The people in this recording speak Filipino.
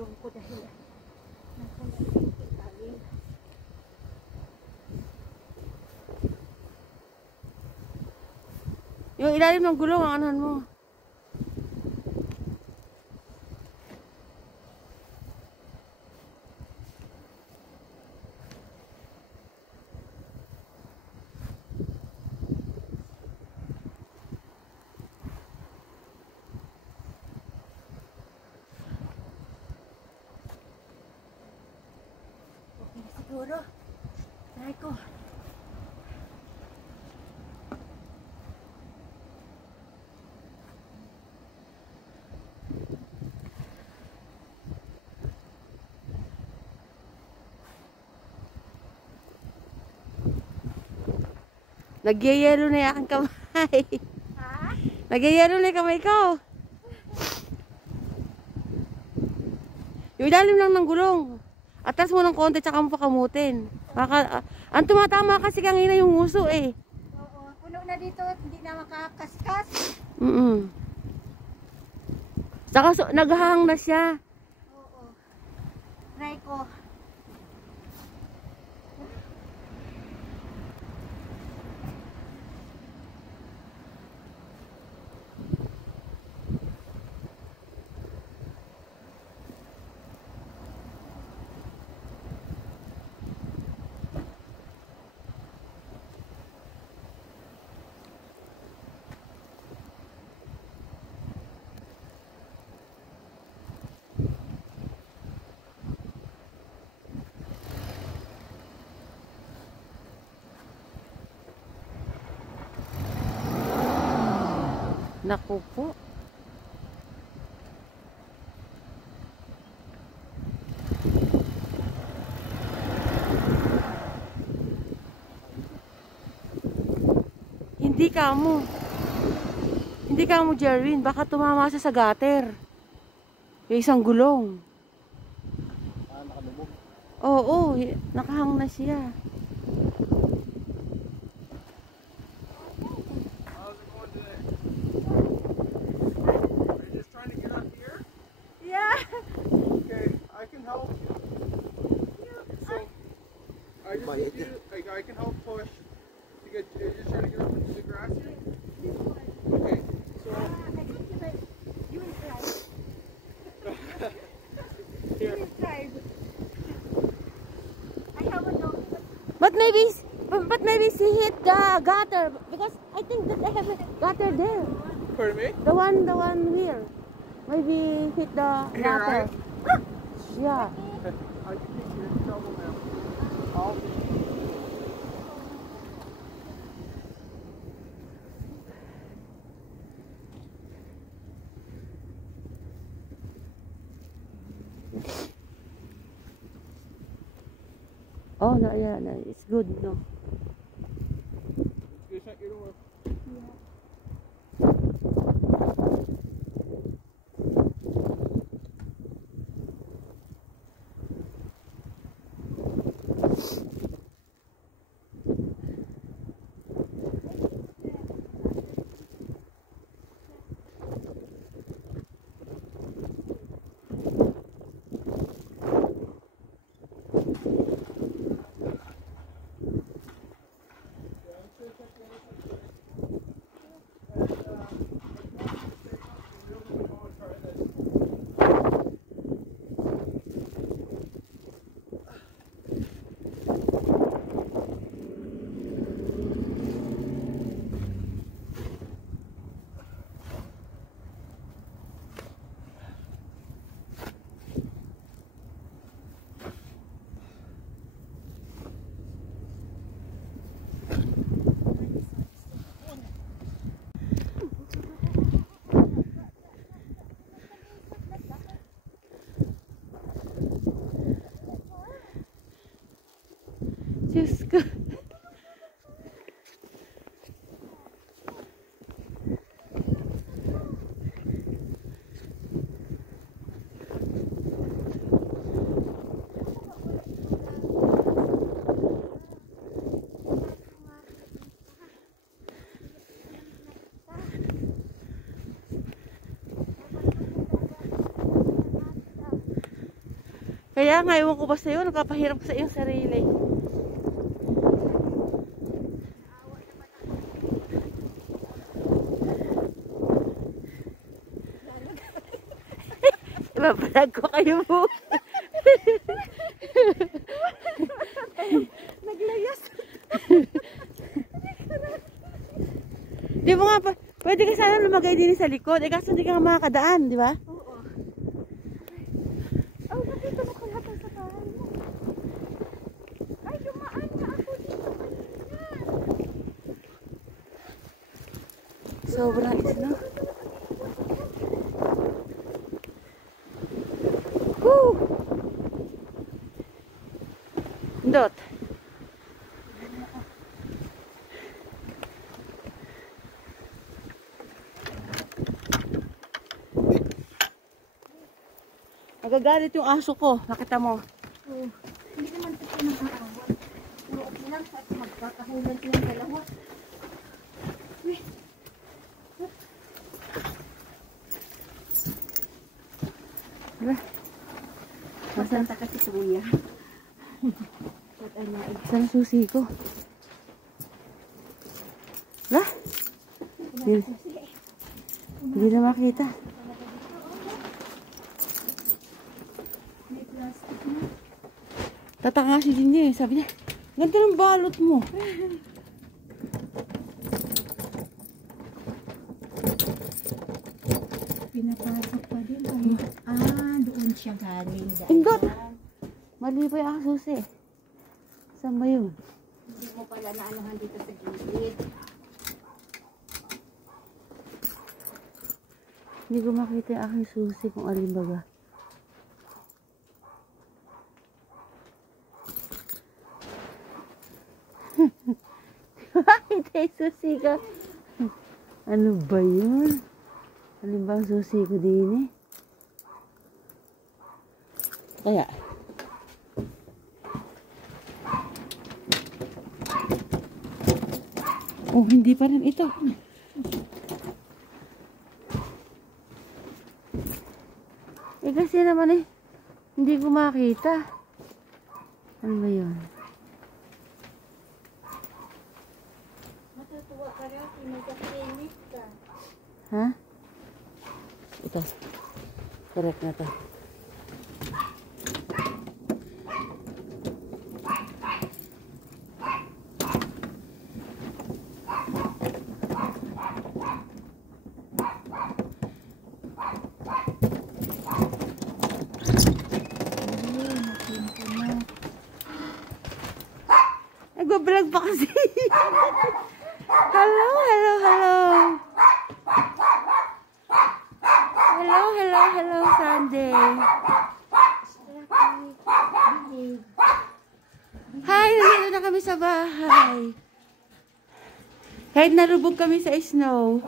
gulong ko dahil nasa ilalim. Yung ilalim ng gulong, ang anahan mo. Okay, siguro. Try ko. Nagyayelo na yung kamay. Ha? Nagyayelo na yung kamay ko. Yung ilalim lang ng gulong. Atas mo ng konti, tsaka mo pakamutin. Ang tumatama kasi kanina yung uso eh. Oo, puno na dito at hindi na makakaskas. Saka naghahang na siya. Oo. Try ko. Naku po. Hindi ka mo, Jerwin. Baka tumama siya sa gutter. Yung isang gulong. Nakalubog. Oo, nakahang na siya. How's it going today? Are you just trying to get up here? Yeah. Okay, I can help. So, I can help push. You're just trying to get up into the grass here? Okay, so I think you will try. here. You will try. I have a dog. But maybe she hit the gutter. Because I think that I have a gutter there. Pardon me? The one here. Maybe hit the Here, gutter. Yeah. I can take you in trouble now. I'll Oh, no, yeah, no, it's good, no. you shut your door. Diyos ko. Kaya nga, ewan ko ba sa'yo, nakapahirap sa iyong sarili. Ibabalag ko kayo po. Naglayas. Di mo nga pa, pwede ka sana lumagay din sa likod. Eh kaso hindi ka nga makakadaan, di ba? Oo. Oh, nakita mo kaya sa bahay mo. Ay, dumaan na ako dito kanina. Sobrang isno. Woo! Dot. Nagagalit yung aso ko. Nakita mo. Oh, hindi naman ito nang-aawat. Puro okay lang at magkakahulan silang dalawa. Masanta kasi si Kuya. At ano, Saan ang susi ko? Lah? Hindi na makita. may plastic na. Tataka nga si Jinny eh. Sabi niya, ganda ng balot mo. Pinapasok pa din. Doon siya galing. Indot! Mali pa yung susi. Saan ba yun? Hindi mo pala naanuhan dito sa gilid. Hindi ko makita yung aking susi kung alin baga. Makita yung susi ko. Ano ba yun? Alin ba ang susi ko din eh? Kaya. Oh, hindi pa rin ito. Eh kasi naman eh, hindi ko makita. Ano ba yun? Matutuwa ka rin kung magka-clinic ka. Ha? Ito. Correct na to. Nag-vlog pa kasi. Hello, hello, hello. Hello, hello, hello, Sunday. Hi, nandito na kami sa bahay. Kahit narubog kami sa snow.